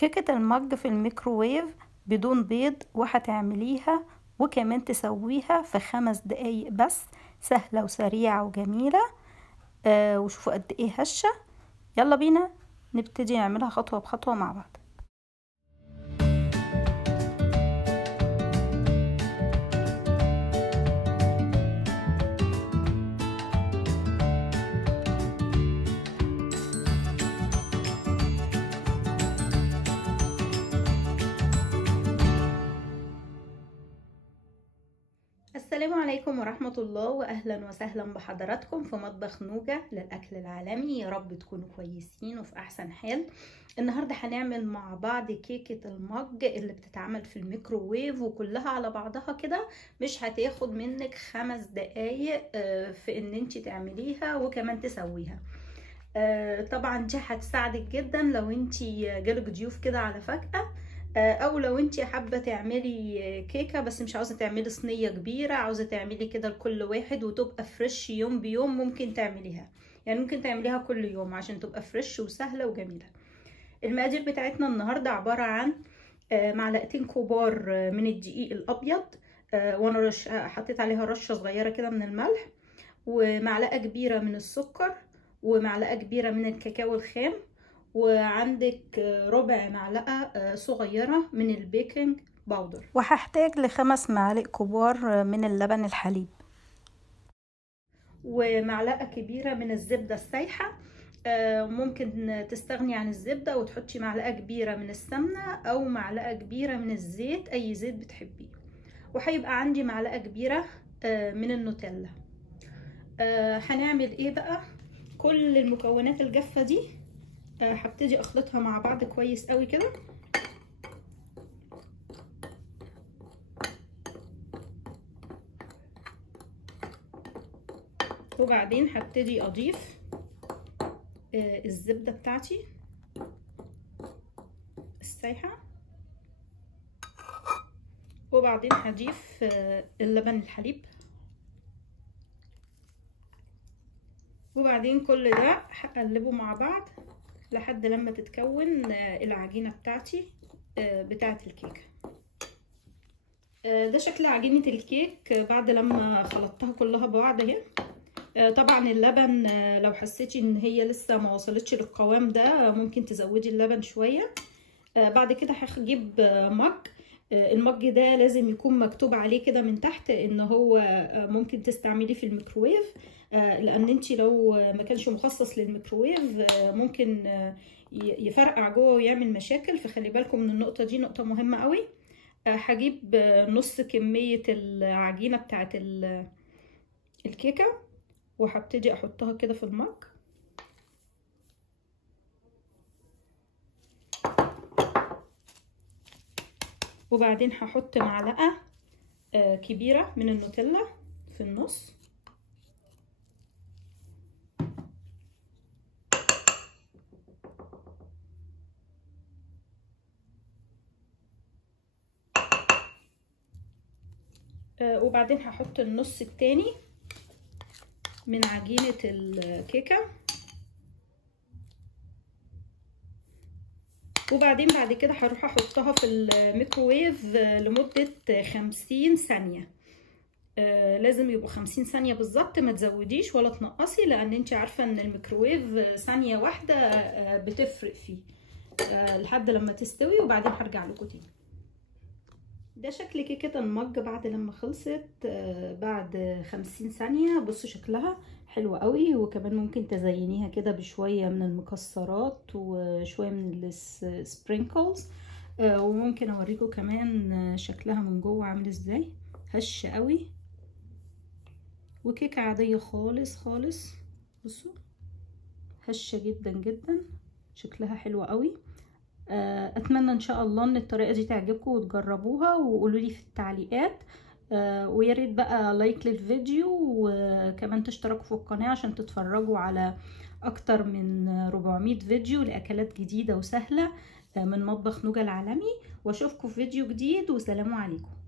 كيكة المج في الميكروويف بدون بيض، وهتعمليها وكمان تسويها في 5 دقايق بس. سهلة وسريعة وجميلة. وشوفوا قد ايه هشة. يلا بينا نبتدي نعملها خطوة بخطوة مع بعض. السلام عليكم ورحمة الله، وأهلا وسهلا بحضراتكم في مطبخ نوجة للأكل العالمي. يا رب تكونوا كويسين وفي أحسن حال. النهاردة هنعمل مع بعض كيكة المج اللي بتتعمل في الميكروويف، وكلها على بعضها كده مش هتاخد منك 5 دقايق في ان انتي تعمليها وكمان تسويها. طبعا دي هتساعدك جدا لو انتي جالك ضيوف كده على فجأة، او لو انتي حابه تعملي كيكه بس مش عاوزه تعملي صينيه كبيره، عاوزه تعملي كده لكل واحد وتبقى فريش يوم بيوم. ممكن تعمليها، يعني ممكن تعمليها كل يوم عشان تبقى فريش وسهله وجميله. المقادير بتاعتنا النهارده عباره عن معلقتين كبار من الدقيق الابيض، وانا حطيت عليها رشه صغيره كده من الملح، ومعلقه كبيره من السكر، ومعلقه كبيره من الكاكاو الخام، وعندك ربع معلقة صغيرة من البيكنج باودر، وهحتاج ل5 معالق كبار من اللبن الحليب، ومعلقة كبيرة من الزبدة السايحة. ممكن تستغني عن الزبدة وتحطي معلقة كبيرة من السمنة أو معلقة كبيرة من الزيت، أي زيت بتحبيه. وهيبقى عندي معلقة كبيرة من النوتيلا. هنعمل ايه بقى؟ كل المكونات الجافة دي هبتدي اخلطها مع بعض كويس قوي كده. وبعدين هبتدي اضيف الزبدة بتاعتي السايحة، وبعدين هضيف اللبن الحليب، وبعدين كل ده هقلبه مع بعض لحد لما تتكون العجينة بتاعتي بتاعة الكيكة. ده شكل عجينة الكيك بعد لما خلطتها كلها ببعض اهي. طبعا اللبن لو حسيتي ان هي لسه ما وصلتش للقوام ده ممكن تزودي اللبن شوية. بعد كده هجيب مج. المج ده لازم يكون مكتوب عليه كده من تحت ان هو ممكن تستعمليه في الميكروويف، لان انتي لو ما كانش مخصص للميكروويف ممكن يفرقع جوه ويعمل مشاكل، فخلي بالكم من النقطة دي، نقطة مهمة قوي. هجيب نص كمية العجينة بتاعت الكيكة وهبتدي احطها كده في المج، وبعدين هحط معلقة كبيرة من النوتيلا في النص، وبعدين هحط النص التاني من عجينة الكيكة، وبعدين بعد كده هروح احطها في الميكروويف لمدة 50 ثانية. لازم يبقوا 50 ثانية بالظبط، ما تزوديش ولا تنقصي، لان انت عارفة ان الميكروويف ثانية واحدة بتفرق فيه لحد لما تستوي. وبعدين هرجع لكم تاني. ده شكل كيكة المج بعد لما خلصت بعد 50 ثانية. بصوا شكلها حلو قوي، وكمان ممكن تزينيها كده بشوية من المكسرات وشوية من السبرينكلز. وممكن اوريكم كمان شكلها من جوه عامل ازاي، هش قوي، وكيكة عادية خالص خالص. بصوا هشة جدا جدا، شكلها حلو قوي. اتمنى ان شاء الله ان الطريقه دي تعجبكم وتجربوها وقولوا لي في التعليقات. ويا ريت بقى لايك للفيديو، وكمان تشتركوا في القناه عشان تتفرجوا على اكتر من 400 فيديو لاكلات جديده وسهله من مطبخ نوجة العالمي. واشوفكم في فيديو جديد، وسلام عليكم.